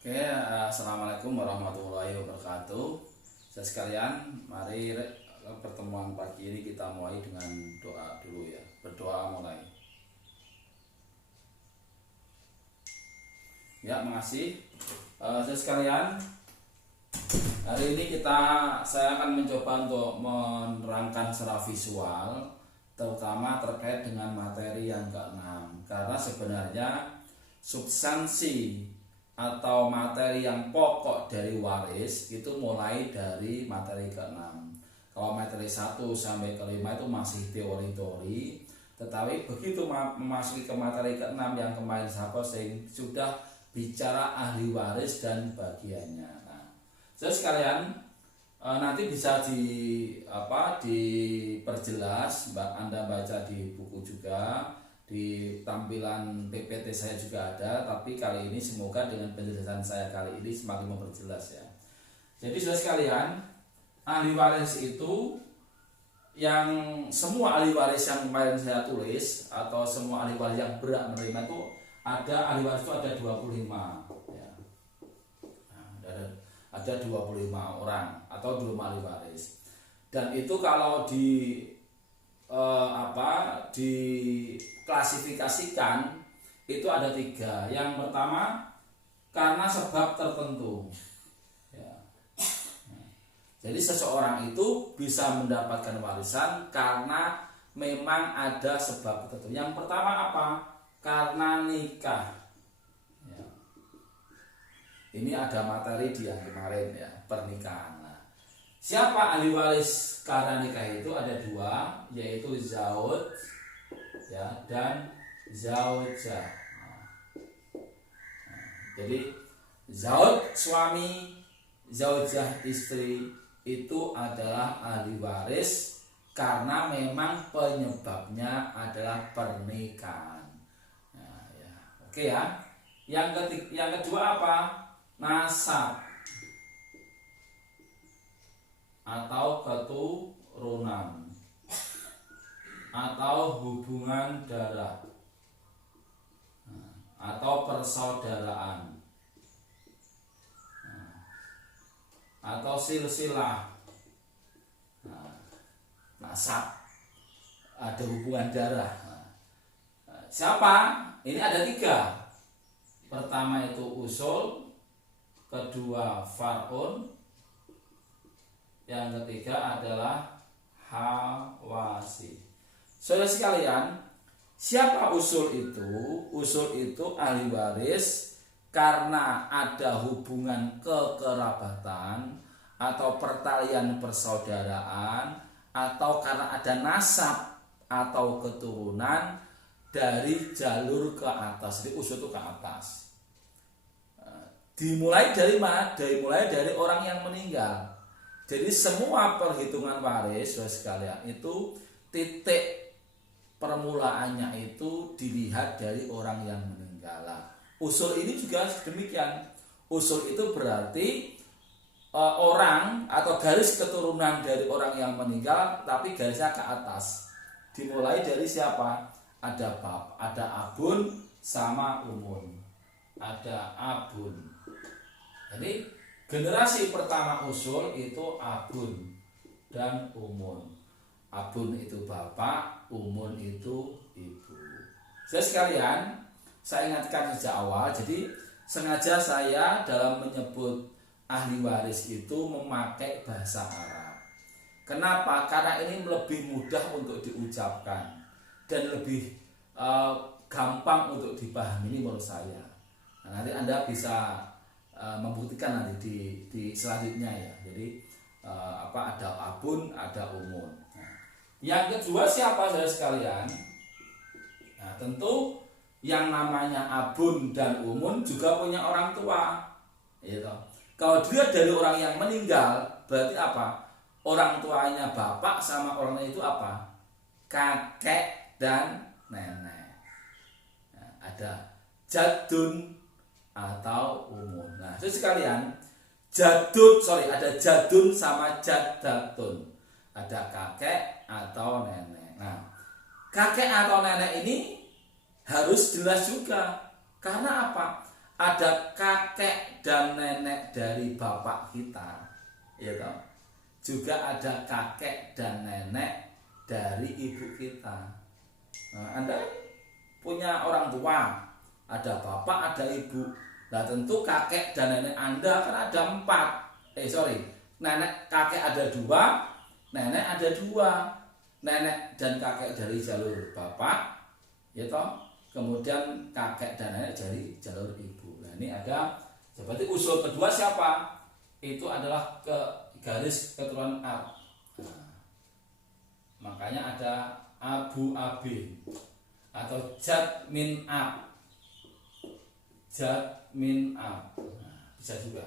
Oke, assalamualaikum warahmatullahi wabarakatuh. Saya sekalian, mari pertemuan pagi ini kita mulai dengan doa dulu ya. Berdoa mulai. Ya, makasih. Saya sekalian, hari ini saya akan mencoba untuk menerangkan secara visual, terutama terkait dengan materi yang keenam. Karena sebenarnya substansi atau materi yang pokok dari waris itu mulai dari materi ke-6. Kalau materi 1 sampai ke-5 itu masih teori-teori, tetapi begitu memasuki ke materi ke-6 yang kemarin saya sudah bicara ahli waris dan bagiannya. Nah, saya sekalian nanti bisa diperjelas, Anda baca di buku juga. Di tampilan PPT saya juga ada, tapi kali ini semoga dengan penjelasan saya kali ini semakin memperjelas ya. Jadi saudara sekalian, ahli waris itu yang semua ahli waris yang kemarin saya tulis atau semua ahli waris yang berhak menerima itu ada ahli waris itu ada 25 ya. Ada 25 orang atau 25 ahli waris. Dan itu kalau diklasifikasikan itu ada 3. Yang pertama karena sebab tertentu ya. Jadi seseorang itu bisa mendapatkan warisan karena memang ada sebab tertentu. Yang pertama apa? Karena nikah ya. Ini ada materi di yang kemarin ya, pernikahan. Siapa ahli waris karena nikah itu ada 2, yaitu zauj ya dan zaujah. Jadi zauj suami, zaujah istri itu adalah ahli waris karena memang penyebabnya adalah pernikahan. Nah, ya. Oke ya. Yang kedua apa? Nasab atau keturunan atau hubungan darah atau persaudaraan atau silsilah. Nasab ada hubungan darah. Siapa? Ini ada 3. Pertama itu usul, kedua far'un, yang ketiga adalah hawasi. Saudara sekalian, siapa usul itu? Usul itu ahli waris karena ada hubungan kekerabatan atau pertalian persaudaraan atau karena ada nasab atau keturunan dari jalur ke atas. Jadi usul itu ke atas. Dimulai dari mana? Dimulai dari orang yang meninggal. Jadi semua perhitungan waris saudara sekalian itu titik permulaannya itu dilihat dari orang yang meninggal. Usul ini juga demikian. Usul itu berarti orang atau garis keturunan dari orang yang meninggal, tapi garisnya ke atas. Dimulai dari siapa? Ada bab, ada abun sama umun. Ada abun. Jadi generasi pertama usul itu abun dan umun. Abun itu bapak, umun itu ibu. Saya sekalian, saya ingatkan sejak awal. Jadi sengaja saya dalam menyebut ahli waris itu memakai bahasa Arab. Kenapa? Karena ini lebih mudah untuk diucapkan dan lebih gampang untuk dipahami, ini menurut saya. Nah, nanti Anda bisa membuktikan nanti di selanjutnya ya. Jadi ada abun, ada umun. Nah, yang kedua siapa saudara sekalian? Nah, tentu yang namanya abun dan umun juga punya orang tua. Gitu. Kalau dia dari orang yang meninggal, berarti apa? Orang tuanya bapak sama orang itu apa? Kakek dan nenek. Nah, ada jadun atau umun. Nah, itu sekalian, ada jadun sama jaddatun. Ada kakek atau nenek. Nah, kakek atau nenek ini harus jelas juga. Karena apa? ada kakek dan nenek dari bapak kita, ya toh. Juga ada kakek dan nenek dari ibu kita. Nah, Anda punya orang tua, ada bapak, ada ibu. Nah, tentu kakek dan nenek Anda kan ada 4. Nenek kakek ada 2, nenek ada 2. Nenek dan kakek dari jalur bapak, ya toh. Kemudian kakek dan nenek dari jalur ibu. Nah, ini ada seperti usul kedua siapa? Itu adalah garis keturunan ab. Nah, makanya ada abu abi atau jad min ab. Jad min ab. Nah, bisa juga.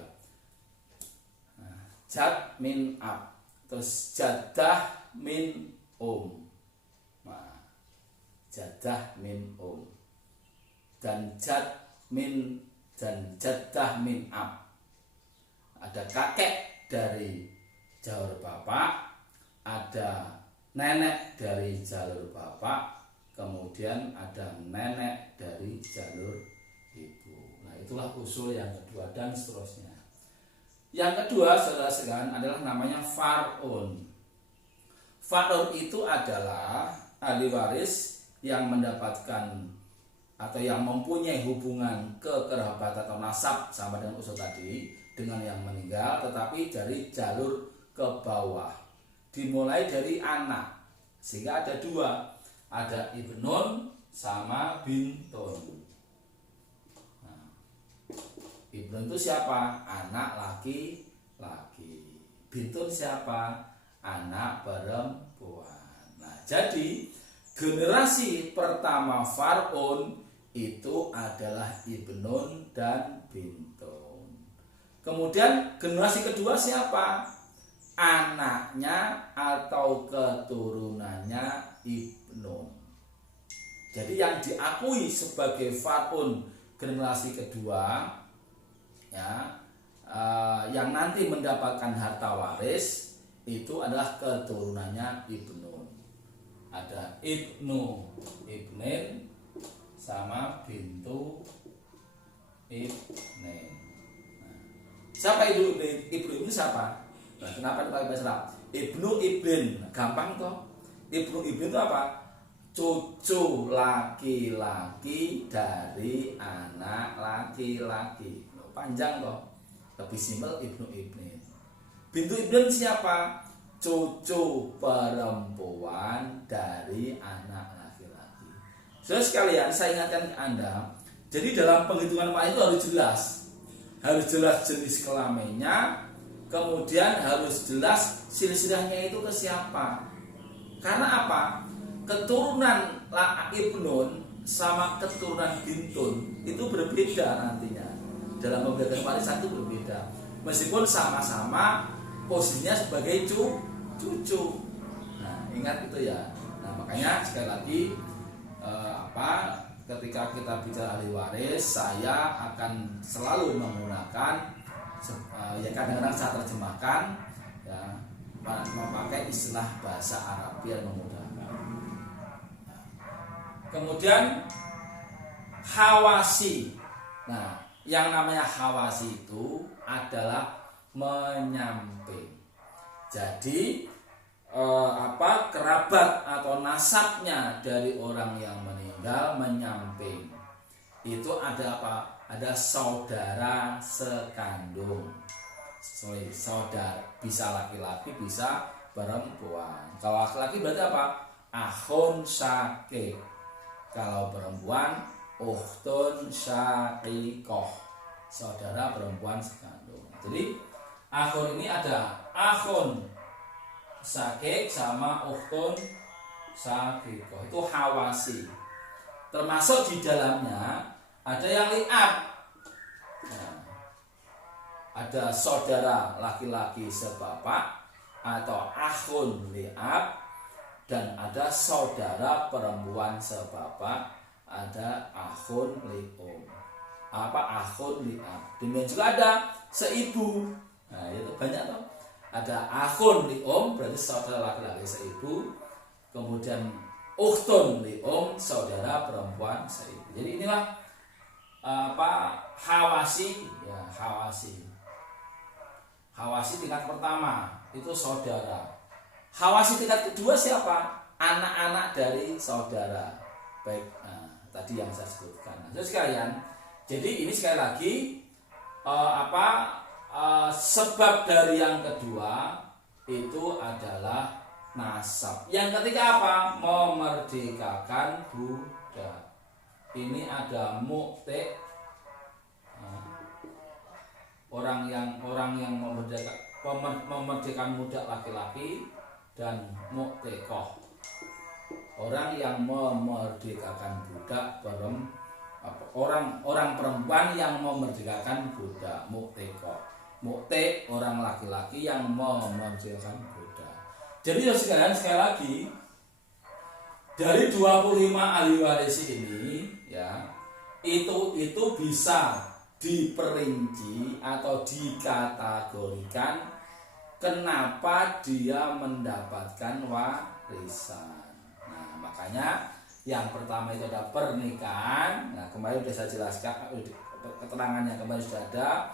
Nah, jad min ab. Terus jadah min Nah, jadah min dan jad min dan jadah min ab. Ada kakek dari jalur bapak, ada nenek dari jalur bapak, kemudian ada nenek dari jalur ibu. Nah, itulah usul yang kedua dan seterusnya. Yang kedua, saudara sekalian, adalah namanya far'un. Far'un itu adalah ahli waris yang mendapatkan atau yang mempunyai hubungan kekerabatan atau nasab sama dengan usul tadi dengan yang meninggal, tetapi dari jalur ke bawah, dimulai dari anak, sehingga ada 2, ada ibnun sama bintun. Nah, ibnun itu siapa? Anak laki-laki. Bintun siapa? Anak perempuan. Nah, jadi generasi pertama far'un itu adalah ibnun dan bintun. Kemudian generasi kedua siapa? Anaknya atau keturunannya ibnun. Jadi yang diakui sebagai far'un generasi kedua, ya, yang nanti mendapatkan harta waris itu adalah keturunannya ibnun. Ada ibnu ibnin sama bintu ibnin. Siapa ibnu ibnin? Ibnu ibnin siapa? Nah, kenapa dipakai bahasa Arab? Ibnu ibnin, gampang toh. Ibnu ibnin itu apa? Cucu laki-laki dari anak laki-laki. Panjang toh. Lebih simpel ibnu ibnin. Bintu ibnin siapa? Cucu perempuan dari anak laki-laki. Saudara sekalian, saya ingatkan ke Anda, jadi dalam penghitungan waris itu harus jelas. Harus jelas jenis kelaminnya, kemudian harus jelas silsilahnya itu ke siapa. Karena apa? Keturunan ibnun sama keturunan bintun itu berbeda nantinya. Dalam pembagian warisan itu berbeda. Meskipun sama-sama posisinya sebagai cucu. Nah, ingat itu ya. Nah, makanya sekali lagi ketika kita bicara ahli waris, saya akan selalu menggunakan ya kadang-kadang saya terjemahkan ya, memakai istilah bahasa Arab biar memudahkan. Kemudian hawasi. Nah, yang namanya hawasi itu adalah menyamping. Jadi kerabat atau nasabnya dari orang yang meninggal menyamping. Itu ada apa? Ada saudara sekandung. Saudara bisa laki-laki, bisa perempuan. Kalau laki-laki berarti apa? Akhun syakik. Kalau perempuan ukhtun syakikoh. Saudara perempuan sekandung. Jadi akhun ini ada akhun syakik sama ukhtun syakikoh. Itu hawasi. Termasuk di dalamnya ada yang li'ab. Nah, ada saudara laki-laki sebapak atau akhun li'ab, dan ada saudara perempuan sebapak, ada akhun li'um. Akhun li'ab. Demikian juga ada seibu. Nah, itu banyak toh. Ada akhun li'um berarti saudara laki-laki seibu. Kemudian ukhtun li'um, saudara perempuan seibu. Jadi inilah Hawasi, ya Hawasi tingkat pertama itu saudara. Hawasi tingkat kedua siapa? Anak-anak dari saudara. Baik, tadi yang saya sebutkan. Nah, sekalian, jadi ini sekali lagi sebab dari yang kedua itu adalah nasab. Yang ketiga apa? Memerdekakan budak. Ini ada mu'tik, orang yang memerdekakan budak laki-laki, dan mu'tikoh, orang yang memerdekakan budak orang perempuan yang memerdekakan budak. Mu'tik orang laki-laki yang memerdekakan budak. Jadi sekali lagi, dari 25 ahli waris ini ya, itu bisa diperinci atau dikategorikan kenapa dia mendapatkan warisan. Nah, makanya yang pertama itu ada pernikahan. Nah, kemarin sudah saya jelaskan keterangannya, kemarin sudah ada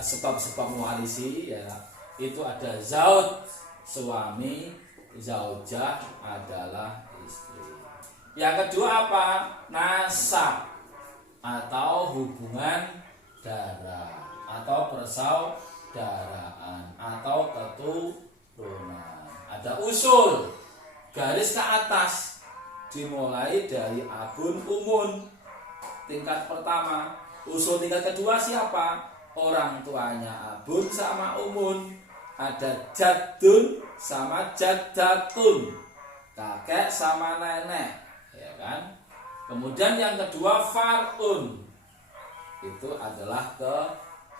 sebab-sebab mewarisi ya. Itu ada zauj, suami, zaujah adalah istri. Yang kedua apa? Nasab atau hubungan darah atau persaudaraan atau keturunan. Ada usul garis ke atas dimulai dari abun umun tingkat pertama. Usul tingkat kedua siapa? Orang tuanya abun sama umun. Ada jaddun sama jaddatun, kakek sama nenek, ya kan? Kemudian yang kedua far'un, itu adalah ke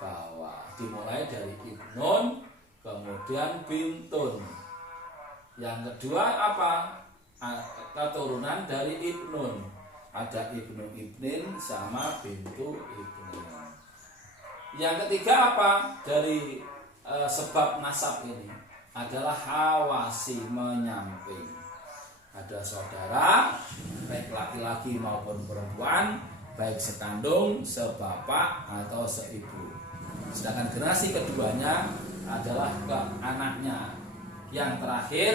bawah, dimulai dari ibnun, kemudian bintun. Yang kedua apa? Keturunan dari ibnun, ada ibnu ibnin sama bintu ibnin. Yang ketiga apa? Dari sebab nasab ini adalah hawasi, menyamping. Ada saudara, baik laki-laki maupun perempuan, baik sekandung, sebapak atau seibu. Sedangkan generasi keduanya adalah ke anaknya. Yang terakhir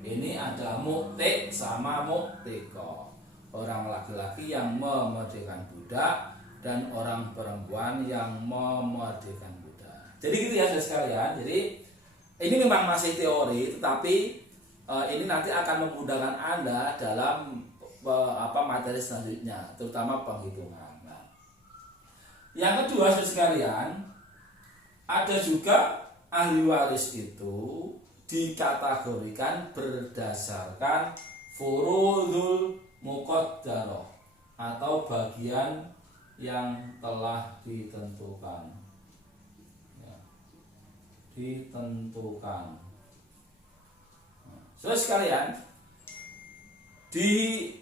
ini ada mu'tik sama mu'tiko, orang laki-laki yang memerdekakan budak dan orang perempuan yang memerdekakan budak. Jadi gitu ya saudara sekalian. Jadi ini memang masih teori, tetapi ini nanti akan memudahkan Anda dalam materi selanjutnya, terutama penghitungan. Nah, yang kedua saudara sekalian, ada juga ahli waris itu dikategorikan berdasarkan furudul muqaddarah atau bagian yang telah ditentukan. Saudara sekalian, di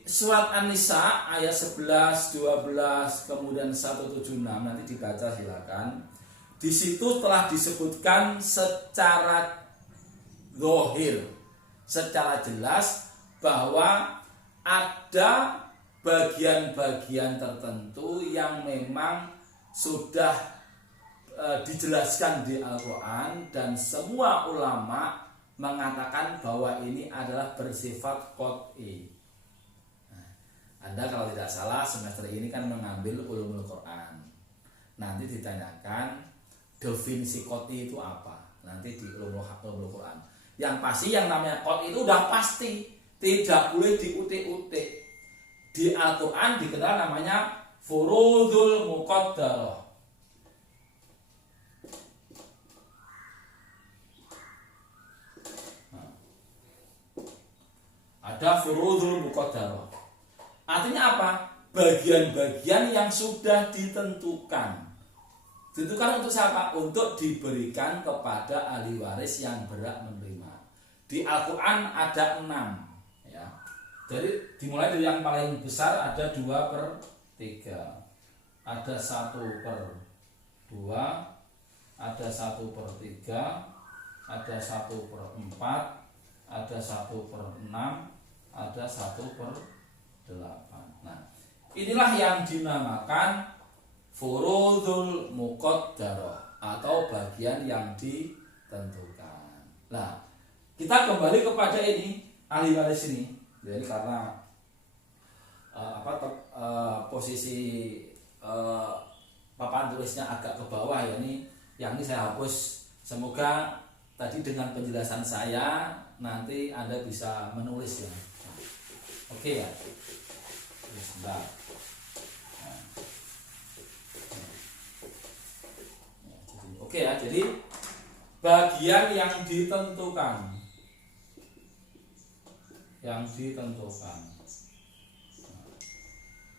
surat An-Nisa ayat 11, 12, kemudian 176 nanti dibaca silakan. Di situ telah disebutkan secara zahir, secara jelas bahwa ada bagian-bagian tertentu yang memang sudah dijelaskan di Al-Quran, dan semua ulama mengatakan bahwa ini adalah bersifat qot'i. Nah, Anda kalau tidak salah semester ini kan mengambil ulumul Quran. Nanti ditanyakan definisi qot'i itu apa, nanti di ulumul Quran. Yang pasti yang namanya qot'i itu udah pasti, tidak boleh diutik-utik. Di Al-Quran dikenal namanya furudul muqaddarah. Ada furudul muqaddarah. Artinya apa? Bagian-bagian yang sudah ditentukan. Ditentukan untuk siapa? Untuk diberikan kepada ahli waris yang berhak menerima. Di Al-Quran ada 6 ya. Jadi dimulai dari yang paling besar ada 2/3, ada 1/2, ada 1/3, ada 1/4, ada 1/6, ada 1/8. Nah, inilah yang dinamakan furudul muqaddarah atau bagian yang ditentukan. Nah, kita kembali kepada ini ahli waris ini. Jadi karena posisi papan tulisnya agak ke bawah ya, yang ini saya hapus. Semoga tadi dengan penjelasan saya nanti Anda bisa menulis ya. Oke ya. Sebentar. Oke ya, jadi bagian yang ditentukan.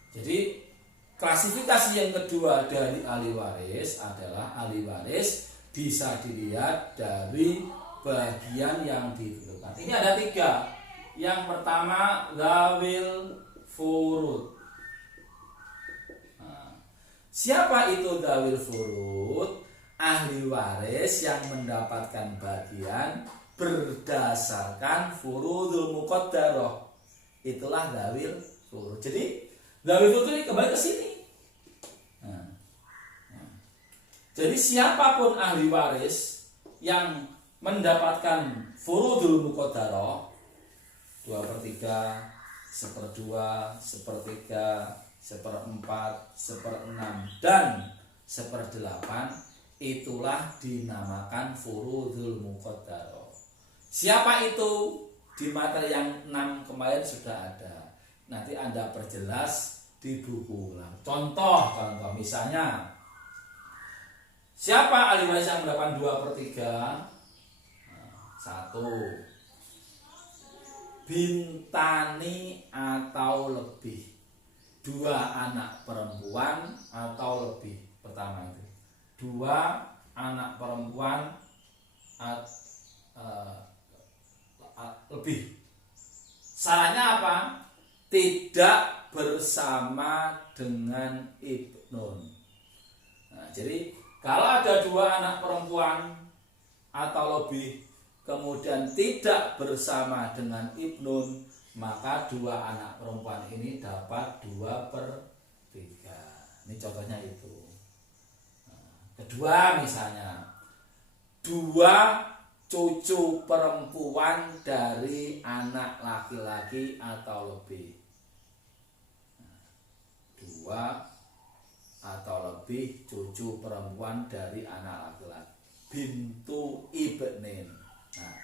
Jadi klasifikasi yang kedua dari ahli waris adalah ahli waris bisa dilihat dari bagian yang ditentukan. Ini ada 3. Yang pertama zawil furud. Siapa itu zawil furud? Ahli waris yang mendapatkan bagian berdasarkan furudul muqaddarah. Itulah zawil furud. Jadi zawil furud ini kembali ke sini. Jadi siapapun ahli waris yang mendapatkan furudul muqaddarah 2/3, 1/2, 1/3, 1/4, 1/6 dan 1/8, itulah dinamakan furudul muqaddarah. Siapa itu? Di materi yang 6 kemarin sudah ada. Nanti Anda perjelas di buku ulang. Contoh misalnya, siapa ahli waris yang mendapatkan 2/3? 1. Bintani atau lebih. 2 anak perempuan atau lebih. Pertama itu 2 anak perempuan lebih. Syaratnya apa? Tidak bersama dengan ibnun. Nah, jadi kalau ada 2 anak perempuan atau lebih kemudian tidak bersama dengan ibnun, maka 2 anak perempuan ini dapat 2/3. Ini contohnya itu. Kedua misalnya 2 cucu perempuan dari anak laki-laki atau lebih. 2 atau lebih cucu perempuan dari anak laki-laki. Bintu ibnin. Nah,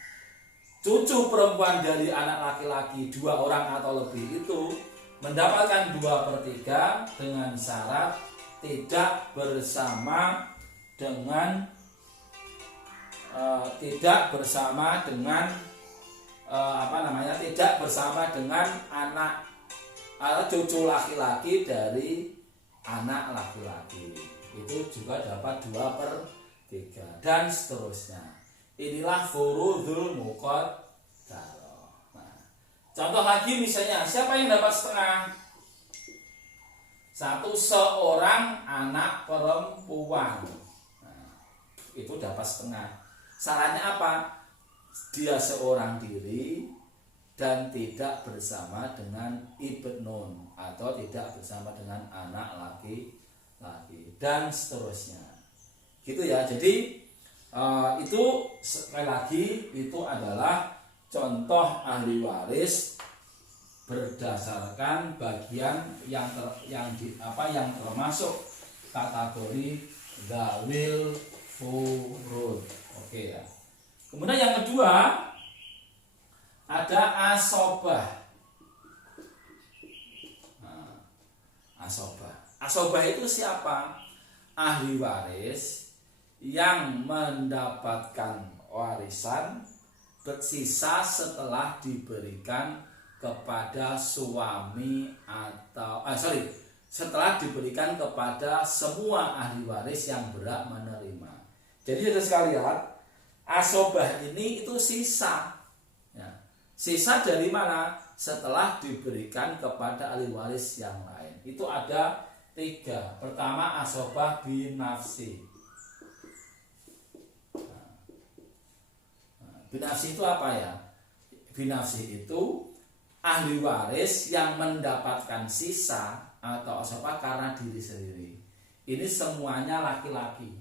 cucu perempuan dari anak laki-laki 2 orang atau lebih itu mendapatkan 2/3 dengan syarat tidak bersama dengan tidak bersama dengan anak atau cucu laki-laki dari anak laki-laki. Itu juga dapat 2/3 dan seterusnya. Inilah furudul muqaddarah. Nah, contoh lagi misalnya, siapa yang dapat setengah? 1 seorang anak perempuan. Nah, itu dapat setengah. Syaratnya apa? Dia seorang diri dan tidak bersama dengan ibnun atau tidak bersama dengan anak laki-laki dan seterusnya. Gitu ya. Jadi itu sekali lagi itu adalah contoh ahli waris berdasarkan bagian yang termasuk kategori zawil furud. Oke ya. Kemudian yang kedua ada asobah. Nah, asobah itu siapa? Ahli waris yang mendapatkan warisan bersisa setelah diberikan kepada suami atau setelah diberikan kepada semua ahli waris yang berhak menerima. Jadi saudara sekalian, asobah ini itu sisa. Ya. Sisa dari mana? Setelah diberikan kepada ahli waris yang lain. Itu ada 3. Pertama asobah binafsi. Binafsi itu apa ya? Binafsi itu ahli waris yang mendapatkan sisa atau asobah karena diri sendiri. ini semuanya laki-laki.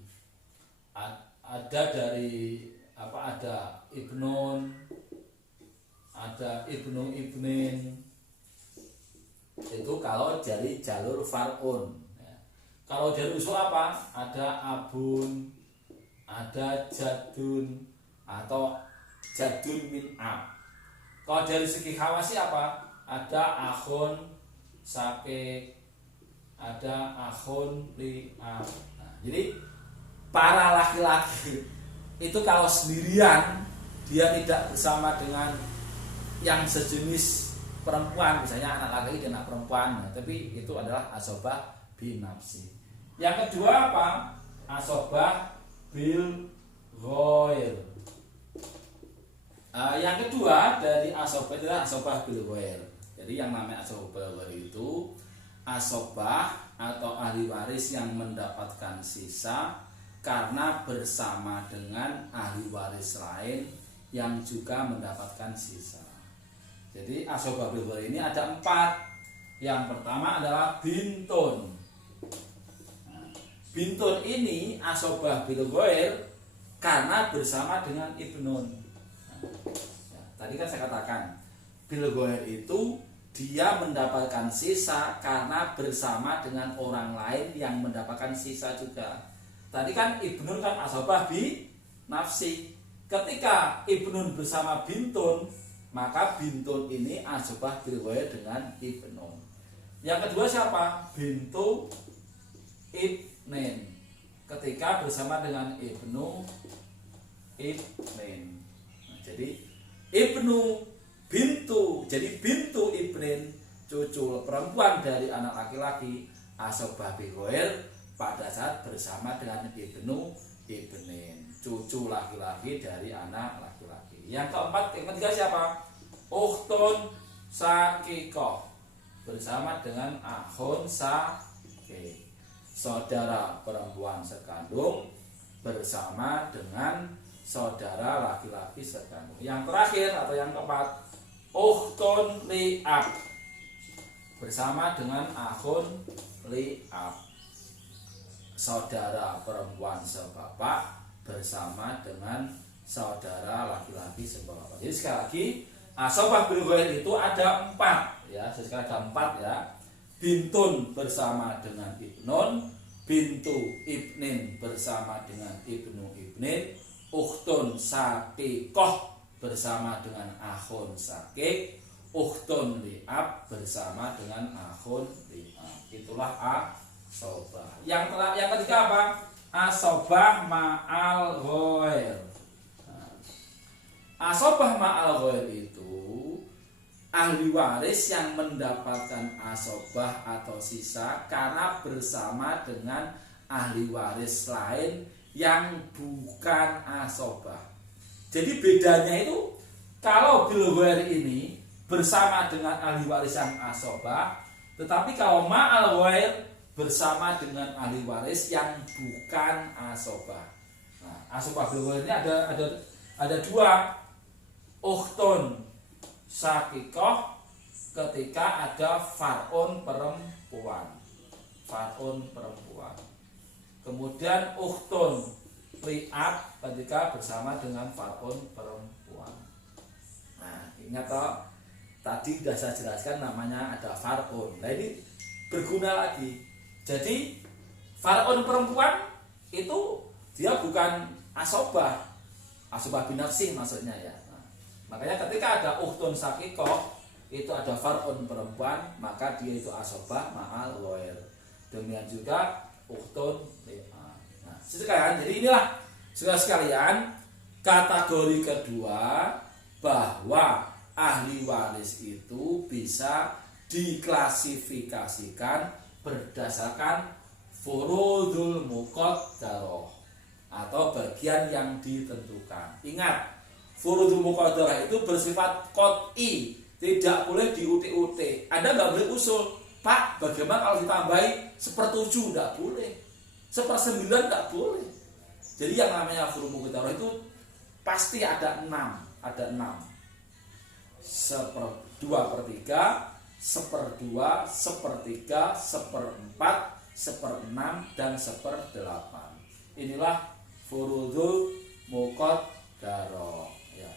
Ada dari ada ibnun, ada ibnu ibnin, itu kalau dari jalur far'un. Kalau dari usul apa? Ada abun, ada jadun, atau jadun min ab. Kalau dari segi khawasi apa? Ada akhun sakik, ada akhun li ab. Nah, jadi para laki-laki itu kalau sendirian dia tidak bersama dengan yang sejenis perempuan, misalnya anak laki dan anak perempuan, nah, tapi itu adalah asobah binafsi. Yang kedua apa? Asobah bil ghair. Yang kedua dari asobah adalah asobah bil ghair. Jadi yang namanya asobah bil ghair itu asobah atau ahli waris yang mendapatkan sisa karena bersama dengan ahli waris lain yang juga mendapatkan sisa. Jadi asobah bil ghair ini ada 4. Yang pertama adalah bintun. Bintun ini asobah bil ghair karena bersama dengan ibnun. Tadi kan saya katakan bil ghair itu dia mendapatkan sisa karena bersama dengan orang lain yang mendapatkan sisa juga. Tadi kan ibnun kan asobah bi nafsi. Ketika ibnun bersama bintun, maka bintun ini asobah bil ghair dengan ibnun. Yang kedua siapa? Bintu ibnin. Ketika bersama dengan ibnu ibnin. Nah, jadi ibnu bintu. Jadi bintu ibnin, cucu perempuan dari anak laki-laki, asobah bil ghair pada saat bersama dengan ibnu ibnin, cucu laki-laki dari anak laki-laki. Yang keempat, yang ketiga siapa? Ukhtun sakikoh, bersama dengan akhun sakik, saudara perempuan sekandung bersama dengan saudara laki-laki sekandung. Yang terakhir atau yang keempat, ukhtun li'ab, bersama dengan akhun li'ab, saudara perempuan sebapak bersama dengan saudara laki-laki sebapak. Jadi sekali lagi asobah bil ghair itu ada 4 ya. Sekali ada 4 ya. Bintun bersama dengan ibnun, bintu ibnin bersama dengan ibnu ibnin, ukhtun sakikoh bersama dengan akhun sakik, ukhtun li'ab bersama dengan akhun li'ab. Itulah asobah. Yang ketiga apa? Asobah ma'al ghair. Asobah ma'al ghair itu ahli waris yang mendapatkan asobah atau sisa karena bersama dengan ahli waris lain yang bukan asobah. Jadi bedanya itu kalau bil ghair ini bersama dengan ahli waris yang asobah, tetapi kalau ma'al ghair bersama dengan ahli waris yang bukan asobah. Nah, asobah bil ghair ini ada 2. Ukhtun sakikoh ketika ada far'un perempuan. Kemudian ukhtun li'ab ketika bersama dengan far'un perempuan. Nah, ingat toh, tadi sudah saya jelaskan namanya ada far'un. Nah, ini berguna lagi. Jadi far'un perempuan itu dia bukan asobah binafsi maksudnya ya. Makanya ketika ada ukhtun sakikoh itu ada far'un perempuan, maka dia itu asobah ma'al ghair. Demikian juga ukhtun li'ab. Nah, sekarang jadi inilah saudara sekalian kategori kedua bahwa ahli waris itu bisa diklasifikasikan berdasarkan furudul muqaddarah atau bagian yang ditentukan. Ingat, furudul muqaddarah itu bersifat qot'i, tidak boleh diutik-utik. Anda nggak boleh usul, Pak, bagaimana kalau ditambahi 1/7? Nggak boleh. 1/9 nggak boleh. Jadi yang namanya furudul muqaddarah itu pasti ada 6. Ada 6. 2/3, 1/2, 1/3, 1/4, 1/6, dan 1/8. Inilah furudul muqaddarah ya.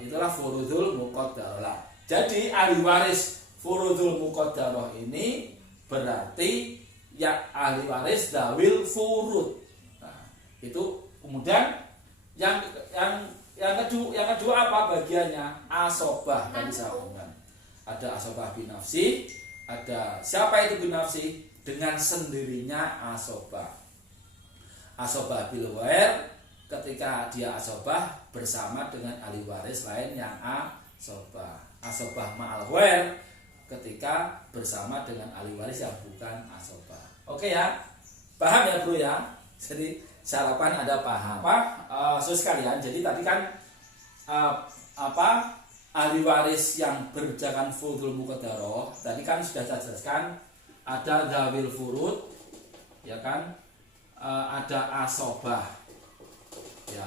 Itulah furudul muqaddarah. Jadi ahli waris furudul muqaddarah ini berarti ya ahli waris dawil furud. Nah, itu kemudian yang kedua apa bagiannya? Asobah tadi saya omongkan. Ada asobah binafsi, ada siapa itu binafsi? Dengan sendirinya asobah. Asobah bil ghair ketika dia asobah bersama dengan ahli waris lain yang asobah. Asobah ma'al ghair ketika bersama dengan ahli waris yang bukan asobah. Oke ya, paham ya bro ya. Jadi harapan ada paham. Sekalian. Jadi tadi kan ahli waris yang berdasarkan furudul muqaddarah tadi kan sudah saya jelaskan. Ada dzawil furud, ya kan? Ada asobah. Ya,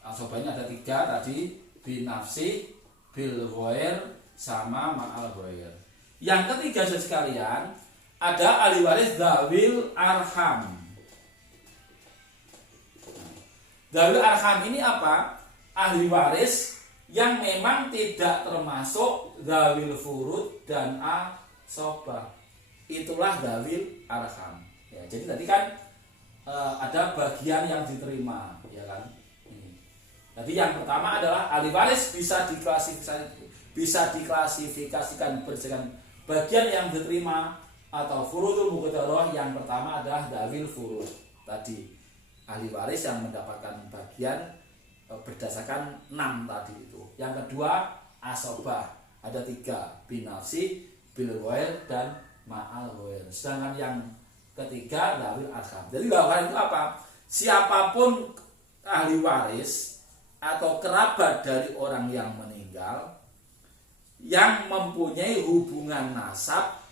asobahnya ada 3 tadi, binafsi, bil ghair, sama ma'al ghair. Yang ketiga sekalian, ada ahli waris dzawil arham. Dzawil arham ini apa? Ahli waris yang memang tidak termasuk dzawil furud dan asobah. Itulah dzawil arham. Ya, jadi tadi kan ada bagian yang diterima, ya kan? Jadi yang pertama adalah ahli waris bisa diklasifikasikan berdasarkan bagian yang diterima atau furudul muqaddarah. Yang pertama adalah dzawil furud. Tadi ahli waris yang mendapatkan bagian berdasarkan 6 tadi itu. Yang kedua asobah, ada 3, binafsi, bil ghair, dan ma'al ghair. Sedangkan yang ketiga dzawil arham. Jadi dzawil itu apa? Siapapun ahli waris atau kerabat dari orang yang meninggal yang mempunyai hubungan nasab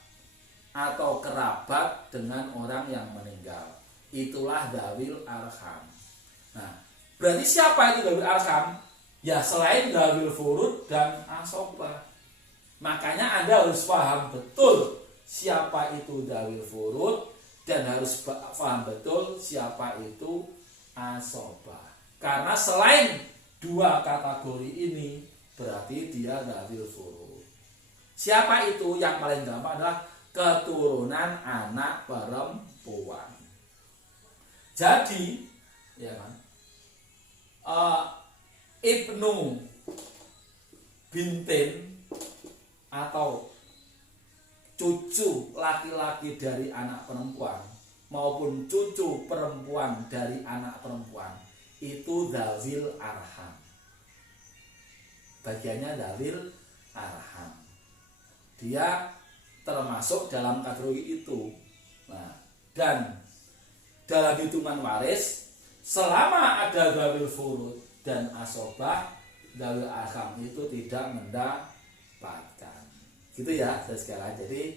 atau kerabat dengan orang yang meninggal, itulah dzawil arham. Nah, berarti siapa itu dzawil arham? Ya selain dzawil furud dan asobah. Makanya Anda harus paham betul siapa itu dzawil furud dan harus paham betul siapa itu asobah. Karena selain 2 kategori ini berarti dia dzawil furud. Siapa itu? Yang paling gampang adalah keturunan anak perempuan. Jadi, ya kan? Ibnu bintin atau cucu laki-laki dari anak perempuan maupun cucu perempuan dari anak perempuan itu dzawil arham. Bagiannya dzawil arham. Dia termasuk dalam kategori itu. Nah, dan dalam hitungan waris selama ada dzawil furud dan asobah, dzawil arham itu tidak mendapatkan. Gitu ya, sekalian. Jadi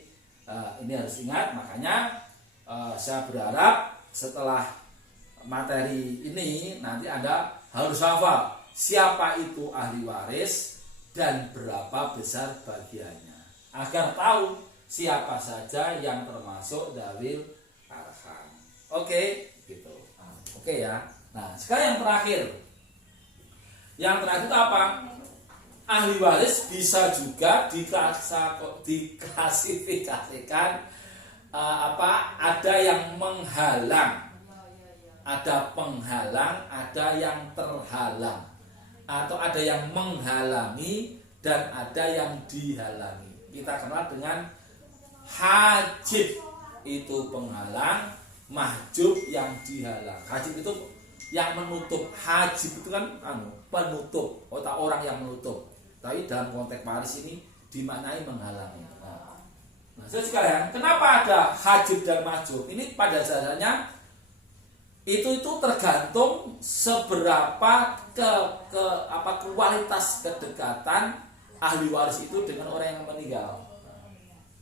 ini harus ingat. Makanya saya berharap setelah materi ini nanti Anda harus hafal siapa itu ahli waris dan berapa besar bagiannya, agar tahu siapa saja yang termasuk dzawil arham. Oke, gitu. Oke ya. Nah, sekarang yang terakhir. Yang terakhir itu apa? Ahli waris bisa juga diklasifikasikan ada yang menghalang, ada penghalang, ada yang terhalang, atau ada yang menghalangi dan ada yang dihalangi. Kita kenal dengan hajib, itu penghalang, mahjub yang dihalang. Hajib itu yang menutup, hajib itu kan penutup, otak orang yang menutup. Tapi dalam konteks waris ini dimaknai menghalangi. Nah, sekalian, kenapa ada hajib dan mahjub? Ini pada dasarnya itu tergantung seberapa kualitas kedekatan ahli waris itu dengan orang yang meninggal.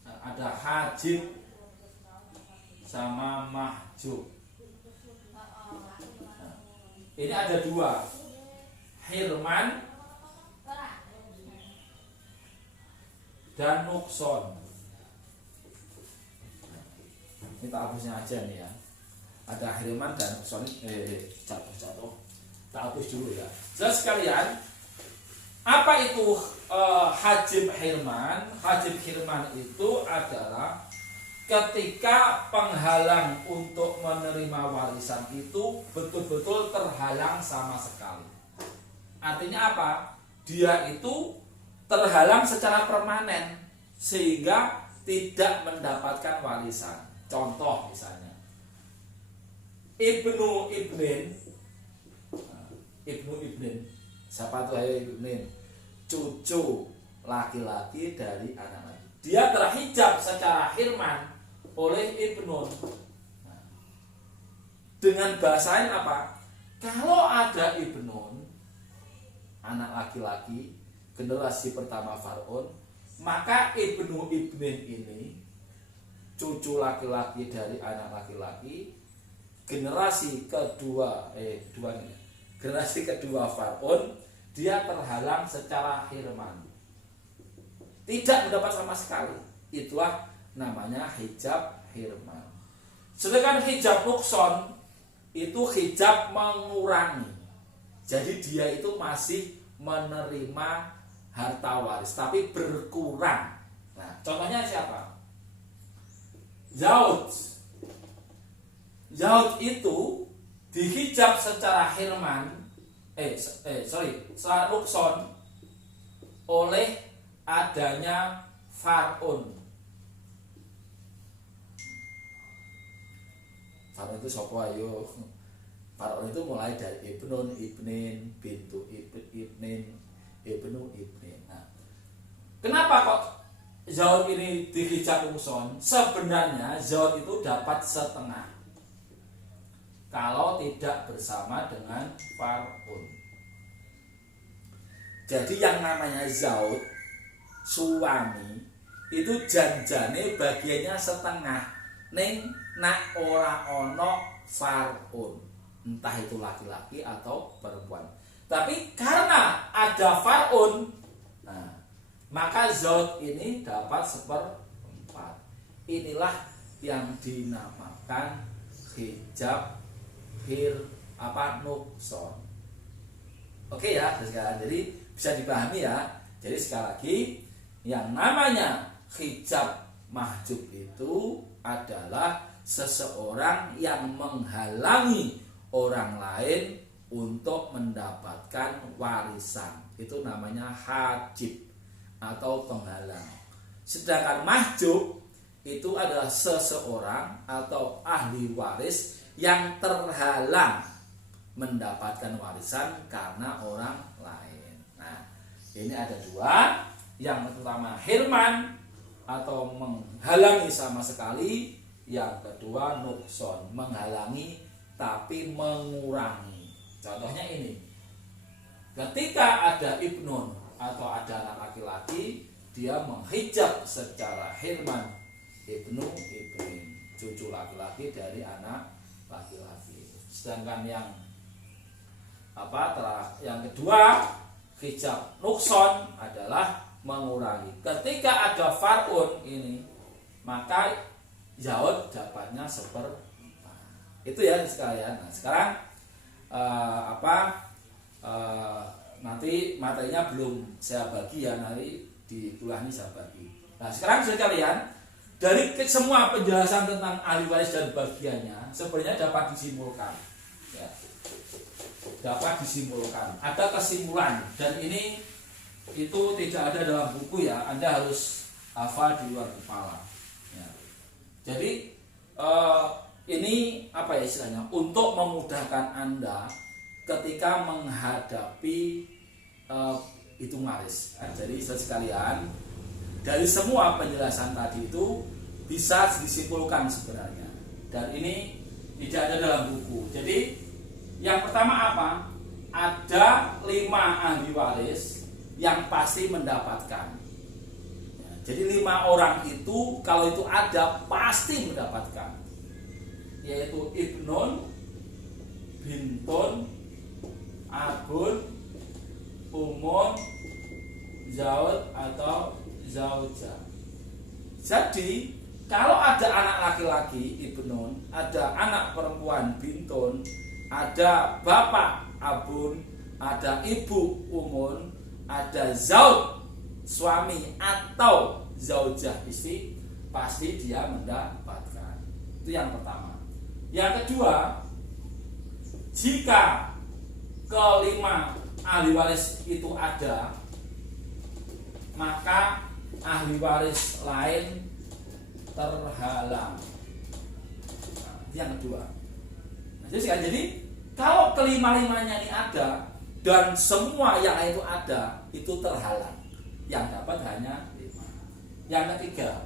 Nah, ada hajib sama mahjub. Ini ada 2, hirman dan nukson. Ini tak hapusnya aja nih ya. Ada Hirman dan Nukson. Jatuh. Tak hapus dulu ya. Jelas sekalian, apa itu hajib Hirman? Hajib Hirman itu adalah ketika penghalang untuk menerima warisan itu betul-betul terhalang sama sekali. Artinya apa? Dia itu terhalang secara permanen sehingga tidak mendapatkan warisan. Contoh misalnya, Ibnu Ibnin, siapa tuh Ibnin? Cucu laki-laki dari anak laki. Dia terhijab secara Hirman oleh Ibnun. Dengan bahasa lain apa? Kalau ada Ibnun, anak laki-laki, generasi pertama Faraun, maka Ibnu Ibnin ini, cucu laki-laki dari anak laki-laki, generasi kedua Faraun, dia terhalang secara Hirman, tidak mendapat sama sekali. Itulah namanya hijab Hirman. Sedangkan hijab Nukson itu hijab mengurangi. Jadi dia itu masih menerima harta waris tapi berkurang. Nah, contohnya siapa? Zaud itu dihijab secara Hirman, secara Nukson oleh adanya Faraun. Faraun itu siapa ayo? Faraun itu mulai dari Ibnun, Ibnin, bintu Ibnin, Ibnu Ibnin. Nah, kenapa kok Zaud ini dihijab Nukson? Sebenarnya Zaud itu dapat setengah kalau tidak bersama dengan Faraun. Jadi yang namanya Zaud, suami, itu janjane bagiannya setengah ning nak ora ono Faraun, entah itu laki-laki atau perempuan. Tapi karena ada Faraun, nah, maka Zaud ini dapat 1/4. Inilah yang dinamakan hijab Nukson. Oke ya, sekarang jadi bisa dipahami ya. Jadi sekali lagi, yang namanya hijab mahjub itu adalah seseorang yang menghalangi orang lain untuk mendapatkan warisan. Itu namanya hajib atau penghalang. Sedangkan mahjub itu adalah seseorang atau ahli waris yang terhalang mendapatkan warisan karena orang lain. Nah, ini ada dua. Yang pertama Hirman atau menghalangi sama sekali. Yang kedua Nukson, menghalangi tapi mengurangi. Contohnya ini, ketika ada Ibnun atau ada anak laki-laki, dia menghijab secara Hirman Ibnu Ibnin, cucu laki-laki dari anak laki-laki. Sedangkan yang kedua hijab Nukson adalah mengurangi. Ketika ada Faraun ini, maka Zaud dapatnya 1/4. Itu ya sekalian. Nah, sekarang nanti materinya belum saya bagi ya, nanti di kuliah ini saya bagi. Nah, sekarang sekalian, dari semua penjelasan tentang ahli waris dan bagiannya sebenarnya dapat disimpulkan. Ya. Dapat disimpulkan. Ada kesimpulan dan ini itu tidak ada dalam buku ya. Anda harus hafal di luar kepala. Ya. Jadi ini apa ya istilahnya, untuk memudahkan Anda ketika menghadapi hitung waris. Nah, jadi sekalian, dari semua penjelasan tadi itu bisa disimpulkan sebenarnya, dan ini tidak ada dalam buku. Jadi yang pertama apa? Ada 5 ahli waris yang pasti mendapatkan. Ya, jadi 5 orang itu kalau itu ada pasti mendapatkan, yaitu Ibnun, Bintun, Abun, Umun, Zaud atau Zauja. Jadi Kalau ada anak laki-laki ibnun, ada anak perempuan bintun, ada bapak abun, ada ibu umun, ada zauj suami atau zaujah istri, pasti dia mendapatkan. Itu yang pertama. Yang kedua, jika kelima ahli waris itu ada, maka ahli waris lain terhalang. Nah, yang kedua. Nah, jadi kalau kelima-limanya ini ada dan semua yang itu ada, itu terhalang. Yang dapat hanya 5. Yang ketiga,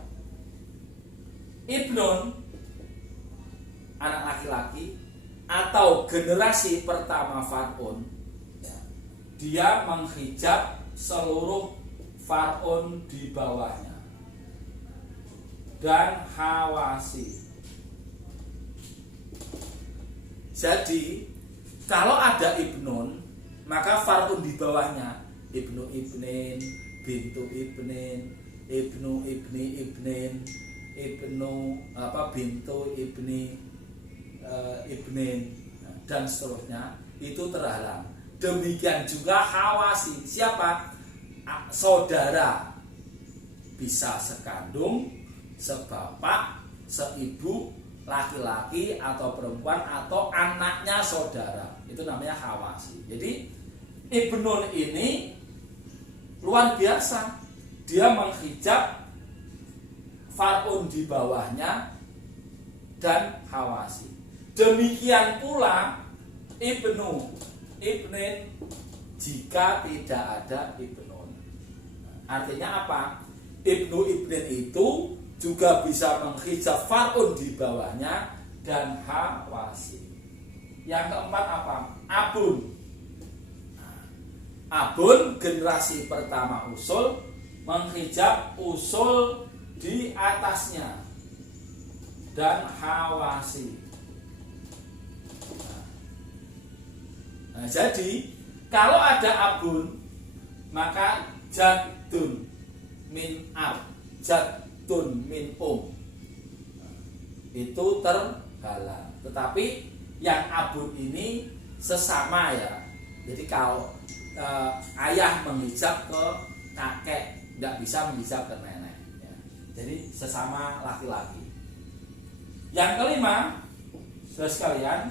ibnun, anak laki-laki atau generasi pertama far'un, dia menghijab seluruh far'un di bawahnya dan hawasi. Jadi kalau ada ibnun, maka far'un di bawahnya ibnu ibnin, bintu ibnin, ibnu ibni ibnin, ibnu bintu ibni ibnin, dan seterusnya, itu terhalang. Demikian juga hawasi. Siapa? Saudara, bisa sekandung, sebapak, seibu, laki-laki atau perempuan, atau anaknya saudara. Itu namanya hawasi. Jadi ibnun ini luar biasa. Dia menghijab far'un di bawahnya dan hawasi. Demikian pula ibnu ibnin jika tidak ada ibnun. Artinya apa? Ibnu ibnin itu juga bisa menghijab far'un di bawahnya dan hawasi. Yang keempat apa? Abun. Abun generasi pertama usul menghijab usul di atasnya dan hawasi. Nah, jadi kalau ada abun, maka jadun min ab, jadun min itu terhalang. Tetapi yang abun ini sesama ya. Jadi kalau ayah menghijab ke kakek, tidak bisa menghijab ke nenek ya. Jadi sesama laki-laki. Yang kelima, saudara sekalian,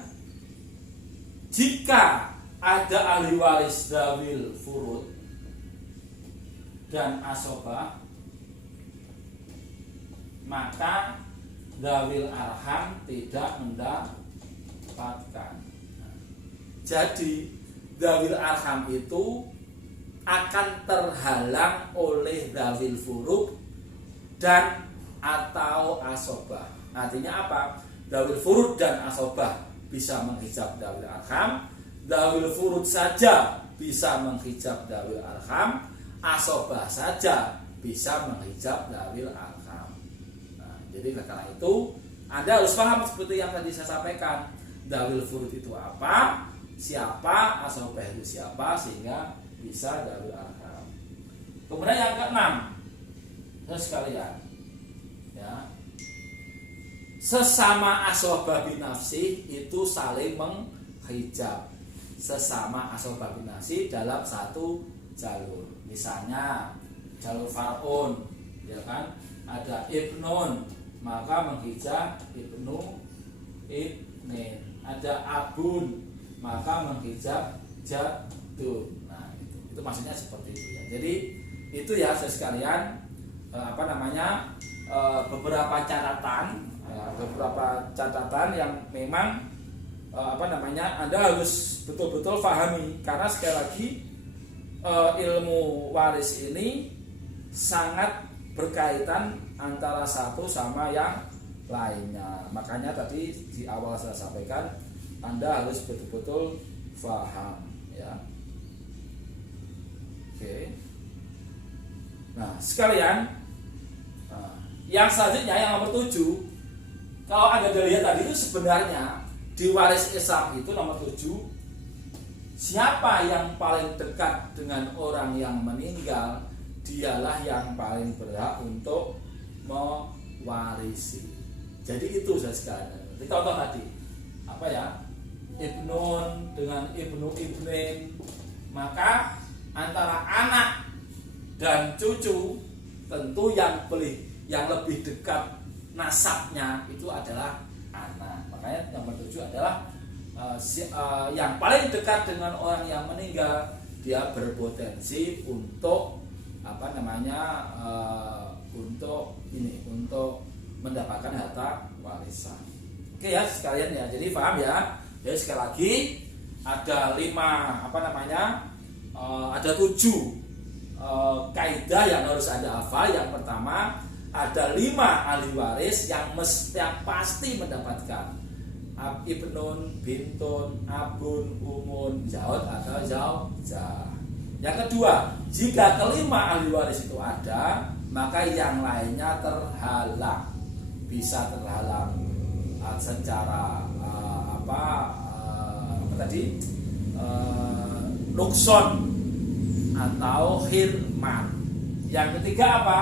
jika ada ahli waris dawil furud dan asobah, maka dawil arham tidak mendapatkan. Jadi dawil arham itu akan terhalang oleh dawil furud dan atau asobah. Artinya apa? Dawil furud dan asobah bisa menghijab dawil arham, dawil furud saja bisa menghijab dawil arham, asobah saja bisa menghijab dawil arham. Nah, jadi karena itu Anda harus paham seperti yang tadi saya sampaikan. Dawil furud itu apa, siapa, asobah itu siapa, sehingga bisa dawil arham. Kemudian yang keenam, sekalian, ya, sesama asobah binafsi itu saling menghijab. Sesama asobah binafsi dalam satu jalur. Misalnya jalur far'un, ya kan? Ada ibnun, maka menghijab ibnu ibnin. Ada abun, maka menghijab jadun. Nah, itu maksudnya seperti itu ya. Jadi itu ya sekalian, beberapa catatan yang memang Anda harus betul-betul pahami, karena sekali lagi ilmu waris ini sangat berkaitan antara satu sama yang lainnya. Makanya tadi di awal saya sampaikan, Anda harus betul-betul paham ya. Oke. Nah, sekalian, yang selanjutnya yang nomor 7, kalau Anda lihat tadi itu sebenarnya di waris Islam itu nomor 7, siapa yang paling dekat dengan orang yang meninggal, dialah yang paling berhak untuk warisi. Jadi itu saya sekalian. Jadi contoh tadi apa ya, ibnun dengan ibnu ibnin, maka antara anak dan cucu tentu yang lebih dekat nasabnya itu adalah anak. Makanya yang bertuju adalah yang paling dekat dengan orang yang meninggal, dia berpotensi untuk untuk mendapatkan harta warisan. Oke ya sekalian ya, jadi paham ya. Jadi sekali lagi ada 7 kaidah yang harus Anda hafal. Yang pertama, ada 5 ahli waris yang pasti mendapatkan ibnun, bintun, abun, umun, zaud atau zaujah. Yang kedua, jika kelima ahli waris itu ada, maka yang lainnya terhalang, bisa terhalang secara nukson atau hirman. Yang ketiga apa?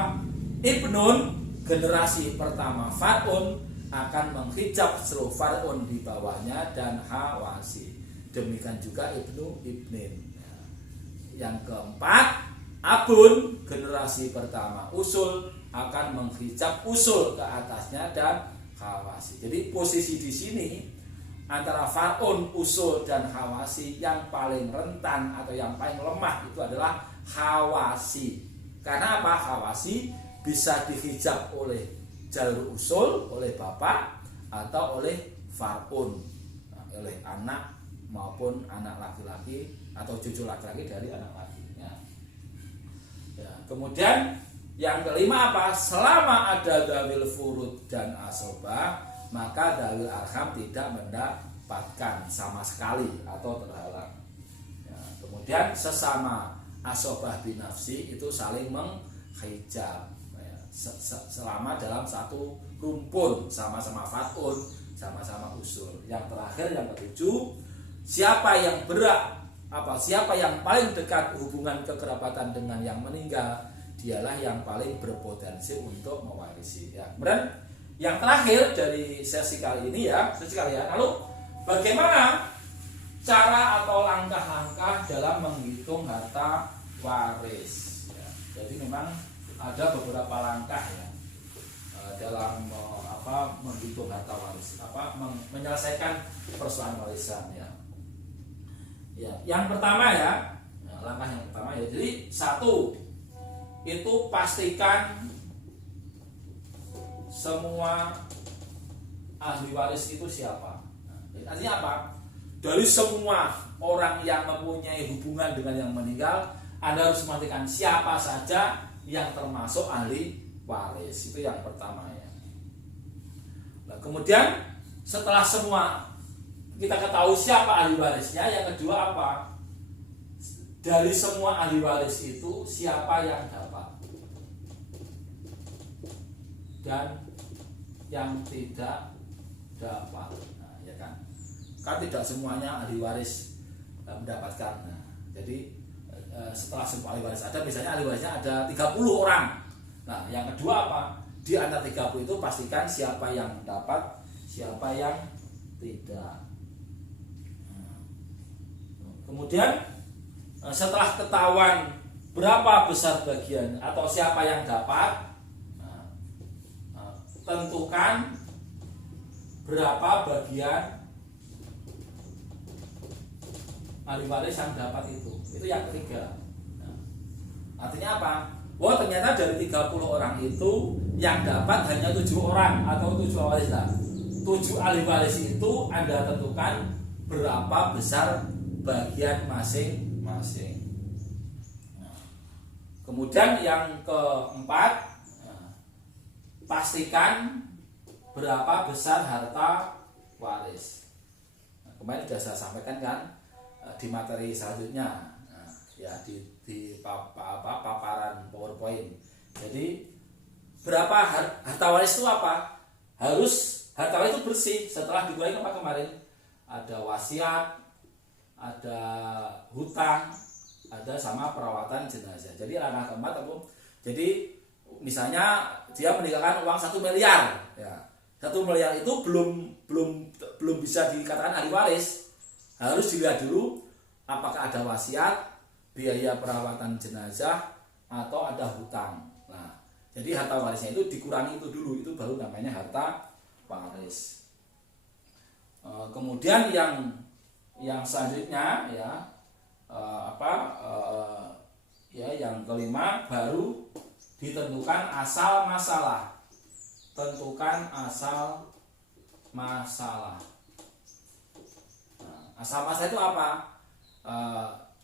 Ibnun, generasi pertama far'un, akan menghijab seluruh far'un di bawahnya dan hawasi. Demikian juga ibnu ibnin. Yang keempat, abun, generasi pertama usul, akan menghijab usul ke atasnya dan hawasi. Jadi posisi di sini antara far'un, usul dan hawasi, yang paling rentan atau yang paling lemah itu adalah hawasi. Karena apa? Hawasi bisa dihijab oleh jalur usul, oleh bapak, atau oleh far'un, oleh anak maupun anak laki-laki atau cucu laki-laki dari anak lakinya. Ya, kemudian yang kelima apa? Selama ada dawil furud dan asobah, maka dawil arham tidak mendapatkan sama sekali atau terhalang. Ya, kemudian sesama asobah binafsi itu saling menghijab, ya, selama dalam satu rumpun, sama-sama fatun, sama-sama usul. Yang terakhir, yang ketujuh, siapa yang paling dekat hubungan kekerabatan dengan yang meninggal, dialah yang paling berpotensi untuk mewarisi. Ya. Kemudian yang terakhir dari sesi kali ini ya, lalu bagaimana cara atau langkah-langkah dalam menghitung harta waris? Ya. Jadi memang ada beberapa langkah ya dalam menghitung harta waris, menyelesaikan persoalan warisan ya. Ya, yang pertama ya, langkah yang pertama ya. Jadi satu, itu pastikan semua ahli waris itu siapa. Artinya apa? Dari semua orang yang mempunyai hubungan dengan yang meninggal, Anda harus memastikan siapa saja yang termasuk ahli waris. Itu yang pertama ya. Nah, kemudian setelah semua kita ketahui siapa ahli warisnya, yang kedua apa? Dari semua ahli waris itu siapa yang dapat dan yang tidak dapat. Nah, ya kan? Kan tidak semuanya ahli waris mendapatkan. Nah, jadi setelah semua ahli waris ada, misalnya ahli warisnya ada 30 orang. Nah, yang kedua apa? Di antara 30 itu pastikan siapa yang dapat, siapa yang tidak. Kemudian setelah ketahuan berapa besar bagian atau siapa yang dapat, tentukan berapa bagian ahli waris yang dapat itu. Itu yang ketiga. Artinya apa? Wah, ternyata dari 30 orang itu yang dapat hanya 7 orang atau 7 ahli waris. 7 ahli waris itu Anda tentukan berapa besar bagian masing-masing. Kemudian yang keempat, pastikan berapa besar harta waris. Kemarin sudah saya sampaikan kan di materi selanjutnya, ya di paparan PowerPoint. Jadi berapa harta waris itu apa? Harus harta waris itu bersih setelah dikurangi apa kemarin? Ada wasiat, ada hutang, ada sama perawatan jenazah. Jadi langkah keempat jadi misalnya dia meninggalkan uang 1 miliar, ya 1 miliar itu belum bisa dikatakan ahli waris. Harus dilihat dulu apakah ada wasiat, biaya perawatan jenazah, atau ada hutang. Nah, jadi harta warisnya itu dikurangi itu dulu, itu baru namanya harta waris. Kemudian yang selanjutnya yang kelima, baru ditentukan asal masalah. Tentukan asal masalah. Nah, asal masalah itu apa?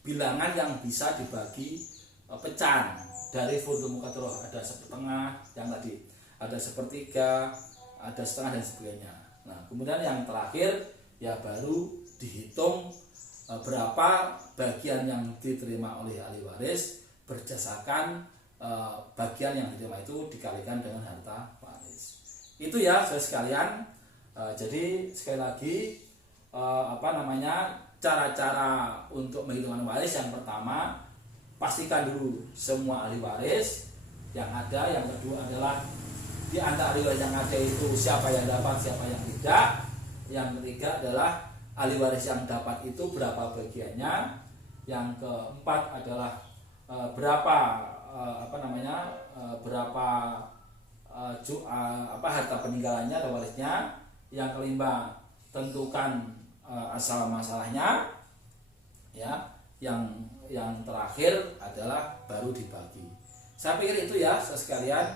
Bilangan yang bisa dibagi pecahan dari fardhu muqaddarah. Ada sepertengah, yang tadi ada sepertiga, ada setengah dan sebagainya. Nah, kemudian yang terakhir ya baru dihitung berapa bagian yang diterima oleh ahli waris berdasarkan bagian yang diterima itu dikalikan dengan harta waris. Itu ya saudara sekalian. Jadi sekali lagi cara-cara untuk menghitung waris. Yang pertama, pastikan dulu semua ahli waris yang ada. Yang kedua adalah di antara ahli waris yang ada itu siapa yang dapat, siapa yang tidak. Yang ketiga adalah ahli waris yang dapat itu berapa bagiannya. Yang keempat adalah berapa harta peninggalannya atau warisnya. Yang kelima, tentukan asal masalahnya, ya. Yang terakhir adalah baru dibagi. Saya pikir itu ya saudara sekalian.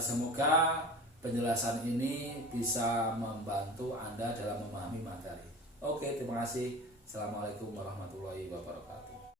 Semoga penjelasan ini bisa membantu Anda dalam memahami materi. Oke, terima kasih. Assalamualaikum warahmatullahi wabarakatuh.